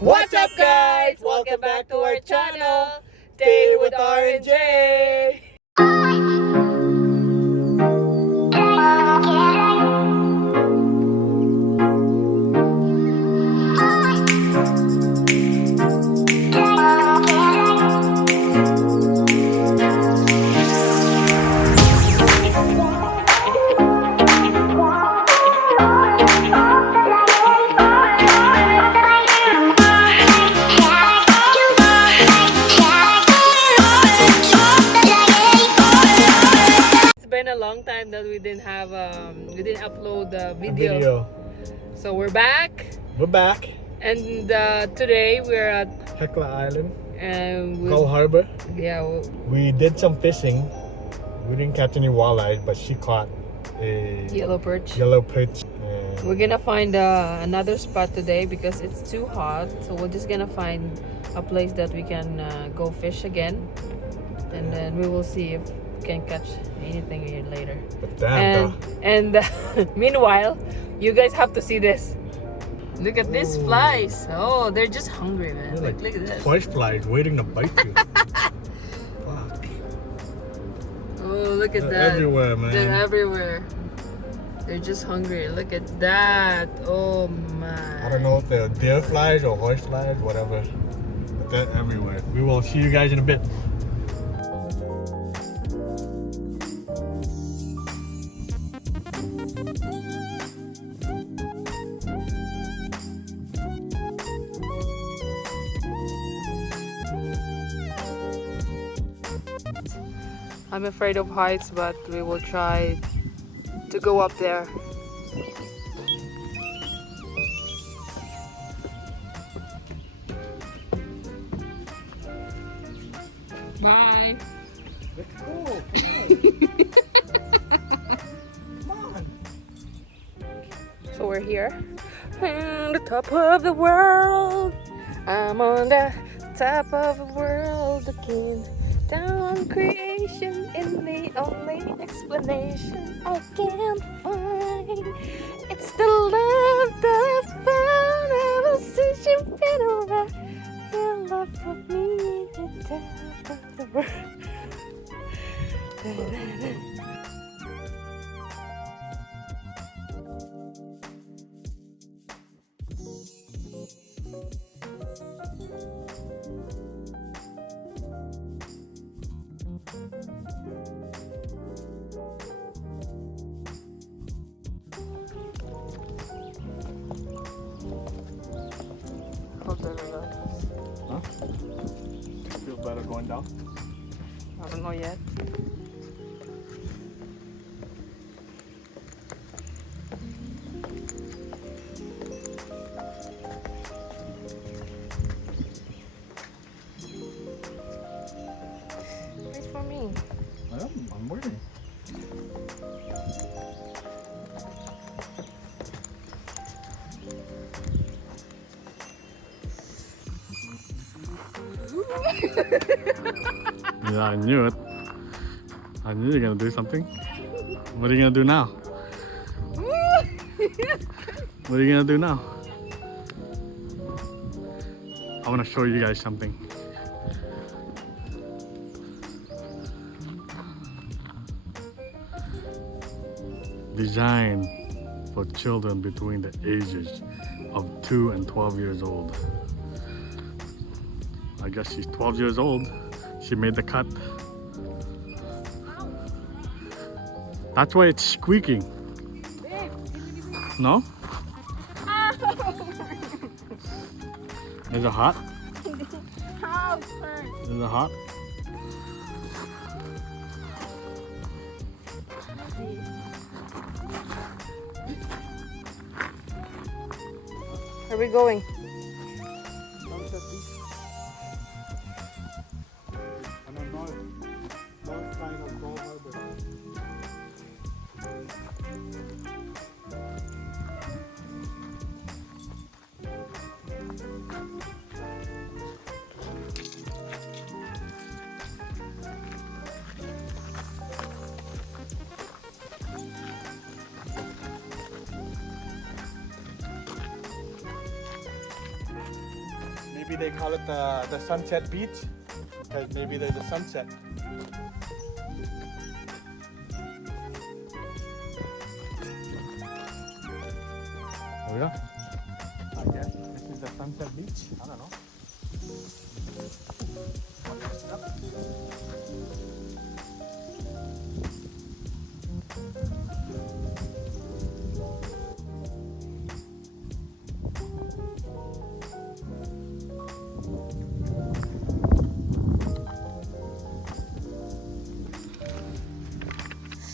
What's up, guys? Welcome back to our channel. Day with R and J. A long time that we didn't upload the video. So we're back. And today we're at Hecla Island and Gull Harbour. Yeah, we did some fishing. We didn't catch any walleye, but she caught a yellow perch. And We're gonna find another spot today because it's too hot. So we're just gonna find a place that we can go fish again, and then we will see if we can catch anything here later. But damn, and meanwhile, you guys have to see this. Look at these flies. Oh, they're just hungry, man. They're like look at this. White flies waiting to bite you. Fuck. Oh, look at They're that. everywhere, man. They're everywhere. They're just hungry. Look at that. Oh my. I don't know if they're deer flies or horse flies, whatever. But they're everywhere. We will see you guys in a bit. I'm afraid of heights, but we will try to go up there. Bye. Let's go. Come on. So we're here on the top of the world. I'm on the top of the world again. Down creation in the only explanation I can find. It's the love that I found ever since you've been around. Your love for me at the top of the world. Huh? Feel better going down? I don't know yet. Wait for me. I'm waiting. Yeah, I knew it. I knew you were gonna do something. What are you gonna do now? What are you gonna do now? I wanna show you guys something. Designed for children between the ages of 2 and 12 years old. I guess she's 12 years old. She made the cut. That's why it's squeaking. No? Is it hot? Is it hot? Where are we going? Maybe they call it the sunset beach because maybe there's a sunset. Oh yeah. I guess this is the sunset beach. I don't know.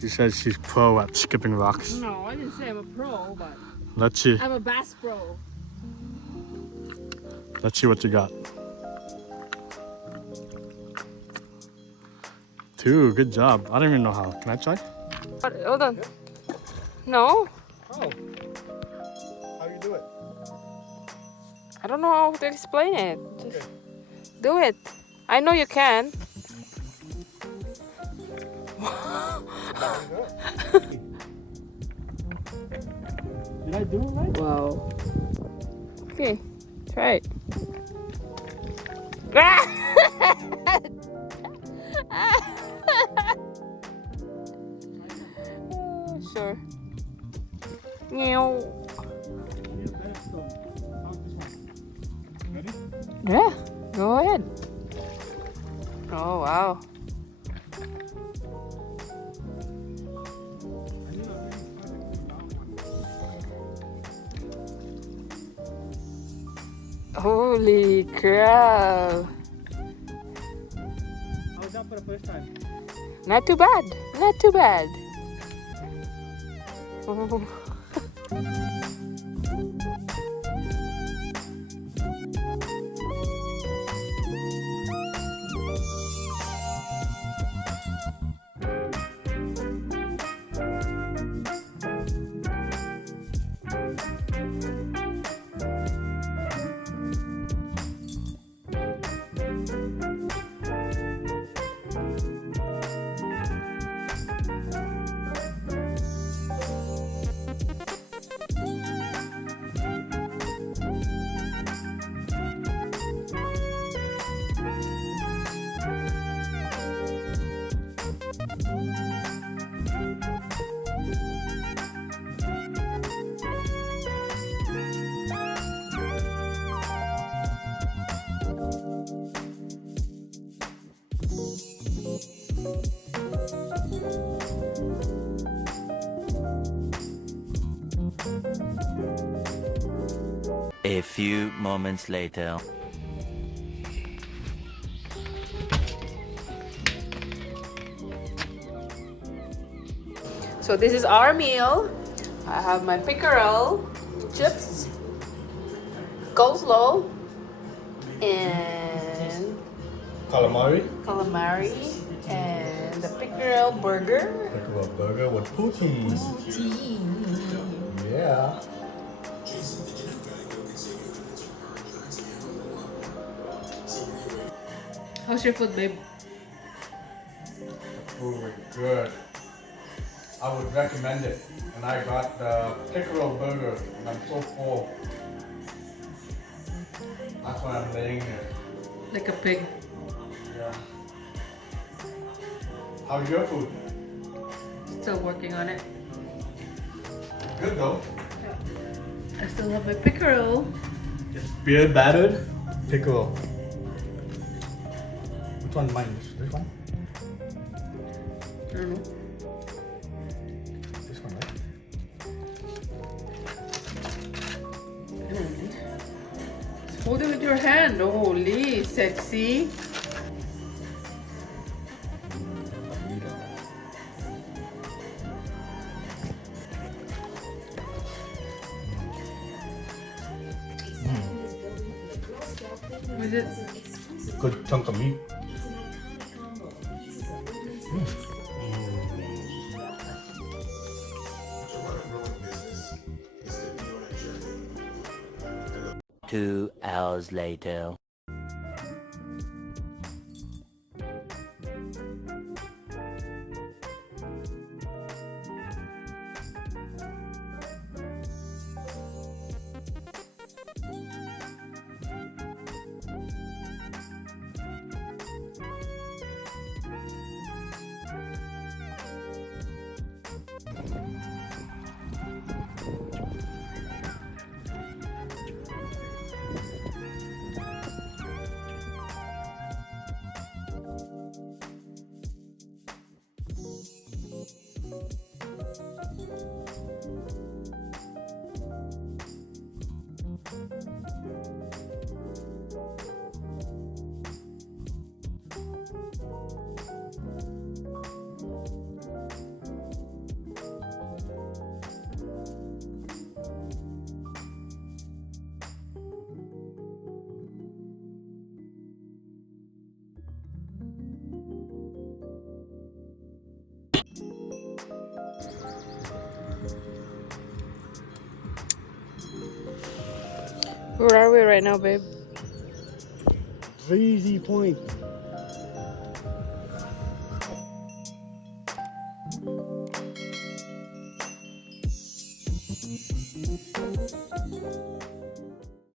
She says she's pro at skipping rocks. No, I didn't say I'm a pro, but Let's see. I'm a bass pro. Let's see what you got. 2, good job. I don't even know how. Can I try? Hold on. No, Oh. How you do it? I don't know how to explain it. Just Okay. do it. I know you can. Did I do it right? Wow. Okay, try it. Sure. Meow. Ready? Yeah, go ahead. Oh wow. Holy crap. How was that for the first time? Not too bad. Not too bad. Oh. A few moments later. So this is our meal. I have my pickerel chips, coleslaw, and Calamari. calamari, and the pickerel burger. Like a burger with poutine. Yeah. How's your food, babe? Food good. I would recommend it. And I got the pickerel burger and I'm so full. That's why I'm laying here. Like a pig. Yeah. How's your food? Still working on it. Good though. I still have my pickerel. Just beer battered pickerel. Which one's mine? This one? I don't know. This one, right? Hold it with your hand. Holy, sexy. Is it? Good chunk of meat. Mm. 2 hours later. Where are we right now, babe? Breezy Point.